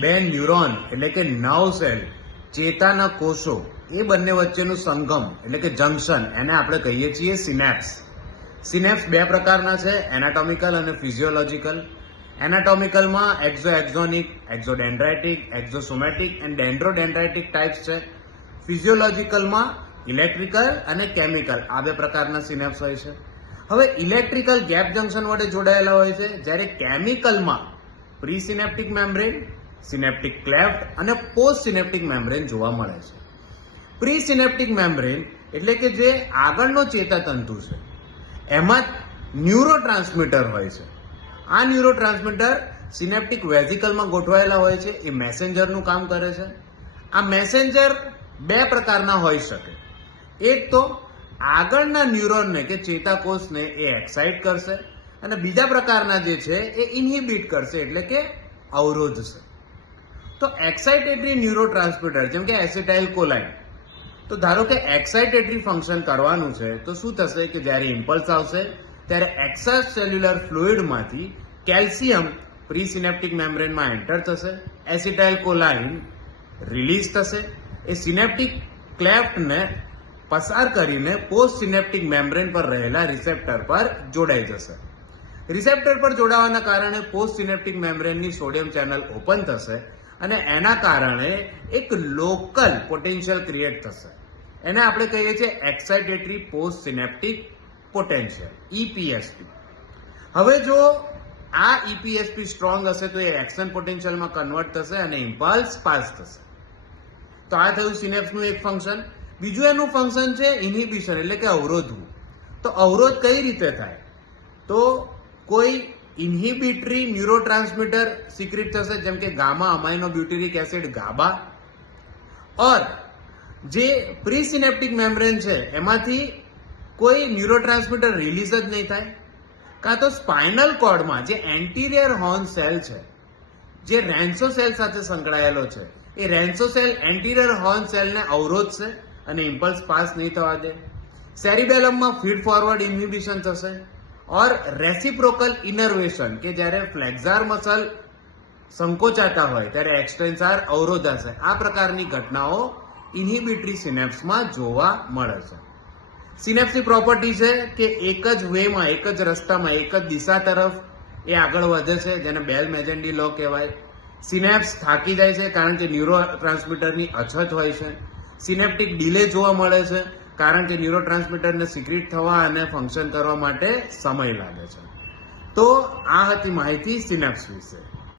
બે ન્યુરોન એટલે કે નર્વ સેલ, ચેતાના કોષો, એ બંને વચ્ચેનું સંગમ એટલે કે જંકશન, એને આપણે કહીએ છીએ સિનેપ્સ. સિનેપ્સ બે પ્રકારના છે, એનાટોમિકલ અને ફિઝિયોલોજીકલ. એનાટોમિકલમાં એક્ઝોએક્ઝોનિક, એક્ઝોડેન્ડ્રાઇટિક, એક્ઝોસોમેટિક એન્ડ ડેન્ડ્રોડેન્ડ્રાઇટિક ટાઈપ્સ છે. ફિઝિયોલોજીકલમાં ઇલેક્ટ્રિકલ અને કેમિકલ, આ બે પ્રકારના સિનેપ્સ હોય છે. હવે ઇલેક્ટ્રિકલ ગેપ જંકશન વડે જોડાયેલા હોય છે, જ્યારે કેમિકલમાં પ્રીસિનેપ્ટિક મેમ્બ્રેન, સિનેપ્ટિક ક્લેફ્ટ અને પોસ્ટ સિનેપ્ટિક મેમ્બ્રેન જોવા મળે છે. પ્રીસિનેપ્ટિક મેમ્બ્રેન એટલે કે જે આગળનો ચેતાતંતુ છે, એમાં ન્યુરોટ્રાન્સમીટર હોય છે. આ ન્યુરોટ્રાન્સમીટર સિનેપ્ટિક વેઝિકલમાં ગોઠવાયેલા હોય છે, એ મેસેન્જરનું કામ કરે છે. આ મેસેન્જર બે પ્રકારના હોઈ શકે. એક તો આગળના ન્યુરોનને કે ચેતાકોષને એ એક્સાઇટ કરશે, અને બીજા પ્રકારના જે છે એ ઇન્હિબિટ કરશે એટલે કે અવરોધશે. તો એક્સાઇટેટરી ન્યુરોટ્રાન્સમીટર જેમ કે એસિટાઇલ કોલાઇન, તો ધારો કે એક્સાઇટેટરી ફંક્શન કરવાનું છે, તો શું થશે કે જ્યારે ઇમ્પલ્સ આવશે ત્યારે એક્સ્ટ્રા સેલ્યુલર ફ્લુઇડમાંથી કેલ્શિયમ પ્રીસિનેપ્ટિક મેમ્બ્રેનમાં એન્ટર થશે, એસિટાઇલ કોલાઇન રિલીઝ થશે, એ સિનેપ્ટિક ક્લેફ્ટને પસાર કરીને પોસ્ટ સિનેપ્ટિક મેમ્બ્રેન પર રહેલા રિસેપ્ટર પર જોડાઈ જશે. રિસેપ્ટર પર જોડાવાના કારણે પોસ્ટ સિનેપ્ટિક મેમ્બ્રેનની સોડિયમ ચેનલ ઓપન થશે અને એના કારણે એક લોકલ પોટેન્શિયલ ક્રિએટ થશે. એને આપણે કહીએ છીએ એક્સાઇટેટરી પોસ્ટ સિનેપ્ટિક પોટેન્શિયલ, EPSP. હવે જો આ EPSP સ્ટ્રોંગ હશે તો એ એક્શન પોટેન્શિયલમાં કન્વર્ટ થશે અને ઇમ્પલ્સ પાસ થશે. તો આ થયું સિનેપ્સનું એક ફંક્શન. બીજું એનું ફંક્શન છે ઇન્હિબિશન એટલે કે અવરોધવું. તો અવરોધ કઈ રીતે થાય? તો કોઈ ઇન્હિબિટરી ન્યુરોટ્રાન્સમીટર સિક્રેટ થશે, જેમ કે ગામા અમાઇનો બ્યુટેરિક એસિડ ગાબા, ઓર જે પ્રીસિનેપ્ટિક મેમ્બ્રેન છે એમાંથી કોઈ ન્યુરોટ્રાન્સમીટર રિલીઝ જ નહીં થાય. કાં તો સ્પાઇનલ કોર્ડમાં જે એન્ટિરિયર હોર્ન સેલ છે, જે રેન્સો સેલ સાથે સંકળાયેલો છે, એ રેન્સો સેલ એન્ટિરિયર હોર્ન સેલને અવરોધશે અને ઇમ્પલ્સ પાસ નહીં થવા દે. સેરિબેલમમાં ફીડ ફોરવર્ડ ઇન્હિબિશન થશે, ઓર રેસિપ્રોકલ ઇનર્વેશન કે જ્યારે ફ્લેક્ઝાર મસલ સંકોચાતા હોય ત્યારે એક્સટેન્સાર અવરોધાશે. આ પ્રકારની ઘટનાઓ ઇન્હિબિટરી સિનેપ્સમાં જોવા મળે છે. સિનેપ્સની પ્રોપર્ટી છે કે એક જ વેમાં, એક જ રસ્તામાં, એક જ દિશા તરફ એ આગળ વધે છે, જેને બેલ મેજેન્ડી લો કહેવાય. સિનેપ્સ થાકી જાય છે કારણ કે ન્યુરો ટ્રાન્સમીટરની અછત હોય છે. સિનેપ્ટિક ડિલે જોવા મળે છે કારણ કે ન્યુરો ટ્રાન્સમીટરને સિક્રેટ થવા અને ફંક્શન કરવા માટે સમય લાગે છે. તો આ હતી માહિતી સિનેપ્સ વિશે.